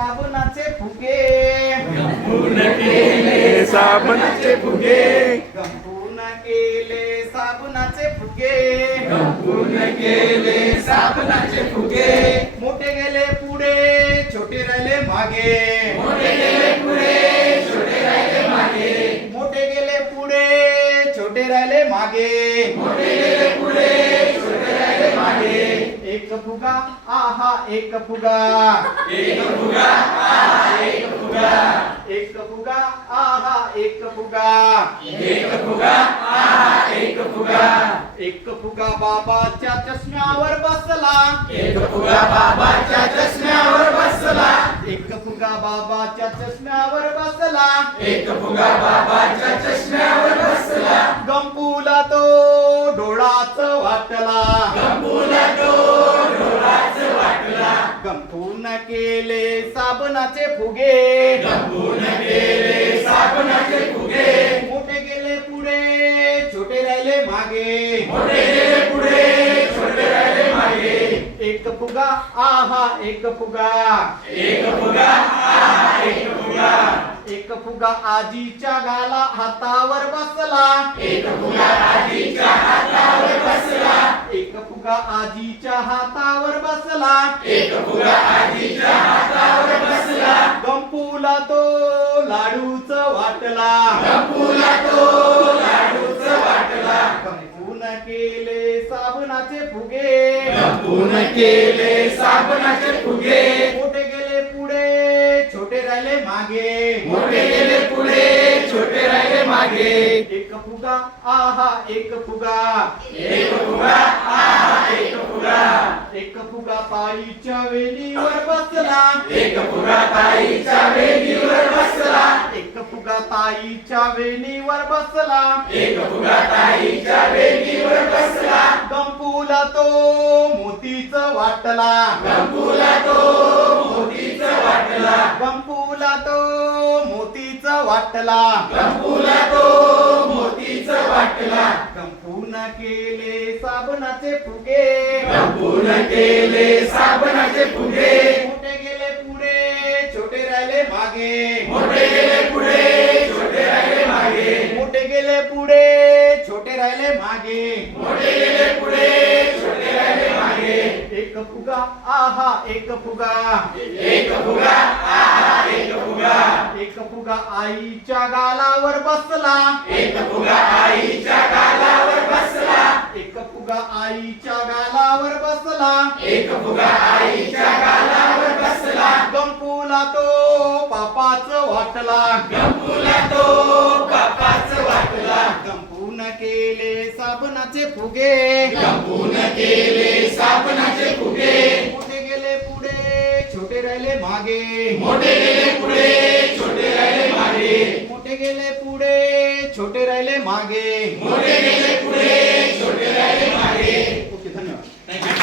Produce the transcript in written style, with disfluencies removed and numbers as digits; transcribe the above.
साबणाचे फुगे गंपून केले साबणाचे फुगे गंपून केले साबणाचे फुगे गंपून केले साबणाचे फुगे मोठे गेले पुढे छोटे राहिले मागे मोठे गेले पुढे छोटे राहिले मागे मोठे गेले पुढे छोटे राहिले मागे मोठे गेले पुढे छोटे राहिले मागे एक फुगा आहा एक फुगा एक फुगा आहा एक फुगा एक फुगा आहा एक फुगा एक फुगा आहा एक फुगा एक फुगा बाबाच्या चष्म्यावर बसला एक फुगा बाबाच्या चष्म्यावर बसला एक फुगा बाबाच्या चष्म्यावर बसला एक फुगा बाबाच्या चष्म्यावर बसला गंपूला तो डोळाच वाटला गंपूला तो डोळाच वाटला गंपून केले साबणाचे फुगे गंपून केले साबणाचे फुगे मोठे गेले पुढे छोटे राहिले मागे मोठे गेले पुढे छोटे राहिले मागे एक फुगा आहा एक फुगा एक फुगा आहा एक फुगा एक फुगा आजीच्या गाला हातावर बसला एक फुगा आजीच्या हातावर बसला एक फुगा आजीच्या हातावर बसला एक फुगा आजीच्या हातावर बसला गंपूला तो लाडूच वाटला गंपूला तो लाडूच वाटला गंपून केले साबणाचे फुगे गंपून केले साबणाचे फुगे मोठे गेले पुढे छोटे राहिले मागे मोठे गेले पुढे छोटे राहिले मागे एक फुगा आहा एक फुगा एक फुगा आहा एक फुगा एक फुगा पायीच्या वेलीवर बसला एक फुगा ताईच्या वेलीवर बसला एक फुगा ताईच्या वेलीवर बसला एक फुगा ताईच्या वेलीवर बसला गंपूला तो मोतीच वाटला गंपूला तो मोतीच वाटला गंपूला तो मोतीच वाटला गंपूला तो मोतीच वाटला गंपून केले साबणाचे फुगे गंपून केले साबणाचे फुगे मोठे गेले पुढे छोटे राहिले मागे मोठे गेले पुढे छोटे राहिले मागे मोठे गेले पुढे छोटे राहिले मागे मोठे गेले पुढे छोटे राहिले मागे एक फुगा आहा एक फुगा एक फुगा आहा एक फुगा एक फुगा आईच्या गालावर बसला एक फुगा आईच्या गालावर बसला एक फुगा आईच्या गालावर बसला एक फुगा आईच्या गालावर बसला गंपूला तो पापाच वाटला गंपूला तो बापाच वाटला गंपून केले साबणाचे फुगे गंपून केले साबणाचे फुगे मोठे गेले पुढे छोटे राहिले मागे मोठे गेले पुढे छोटे राहिले मागे मोठे गेले पुढे छोटे राहिले मागे मोठे गेले पुढे छोटे राहिले मागे ओके धन्यवाद. थँक्यू